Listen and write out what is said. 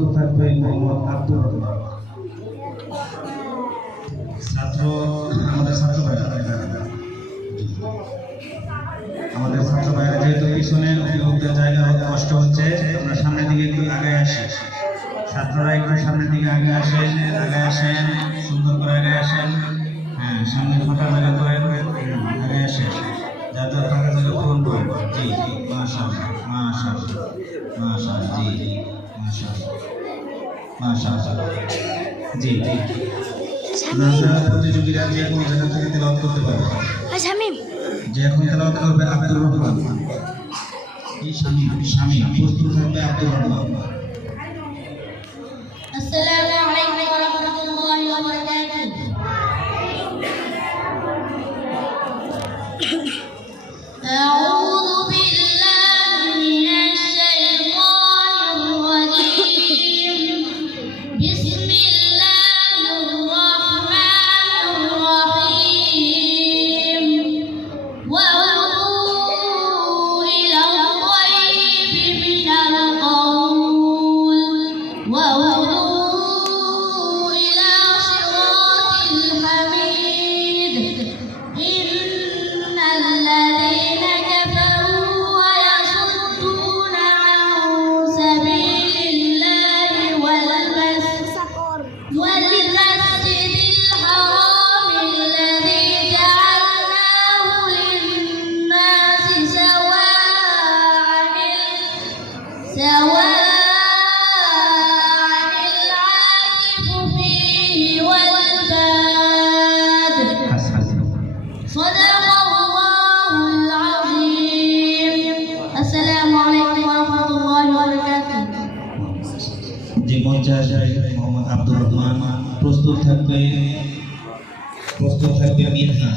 প্রস্তুত থাকবে মোহাম্মদ আব্দুর রহমান। আমাদের ছাত্র ভাইরা যেহেতু পিছনে অভিভাবকদের জায়গা কষ্ট হচ্ছে, আমরা সামনের দিকে একটু আগে আসি। ছাত্ররা একটু সামনের দিকে আগে আসেন, সুন্দর করে আগে আসেন। হ্যাঁ, সামনে ফাঁকা জায়গা করে আগে আসেন, যাতে ফাঁকা জায়গা পূরণ করেন। জি জি, মাশাআল্লাহ মাশাআল্লাহ মাশাআল্লাহ, জি মাশাআল্লাহ মাশাআল্লাহ, জি জি। প্রতিযোগীরা যে কোনো জায়গা থেকে তেলাওয়াত করতে পারবে। যে এখন তেলাওয়াত করবে আব্দুর রহমান, এই স্বামী প্রস্তুত থাকবে আব্দুর রহমান। আসসালামু আলাইকুম ওয়া রাহমাতুল্লাহি ওয়া বারাকাতুহু। আউযু বিল্লাহি মিনাশ শাইতানির রাজীম। বিসমিল্লাহির রাহমানির রাহিম। وَأُوذُوا إِلَى الطَّيِّبِ مِنَ الْقَوْلِ وَأُوذُوا إِلَى صِرَاطِ الْحَمِيدِ. إِنَّ الَّذِينَ كَفَرُوا وَيَصُدُّونَ عَن سَبِيلِ اللَّهِ وَالْمَسْجِدِ الْحَرَامِ الَّذِي جَعَلْنَاهُ لِلنَّاسِ سَوَاءً الْعَاكِفُ فِيهِ وَالْبَادِ. صدق الله العظيم. السلام عليكم ورحمة الله وبركاته. যে মঞ্চে আসবে মোহাম্মদ আব্দুর রহমান, প্রস্তুত থাকবে মিনহা।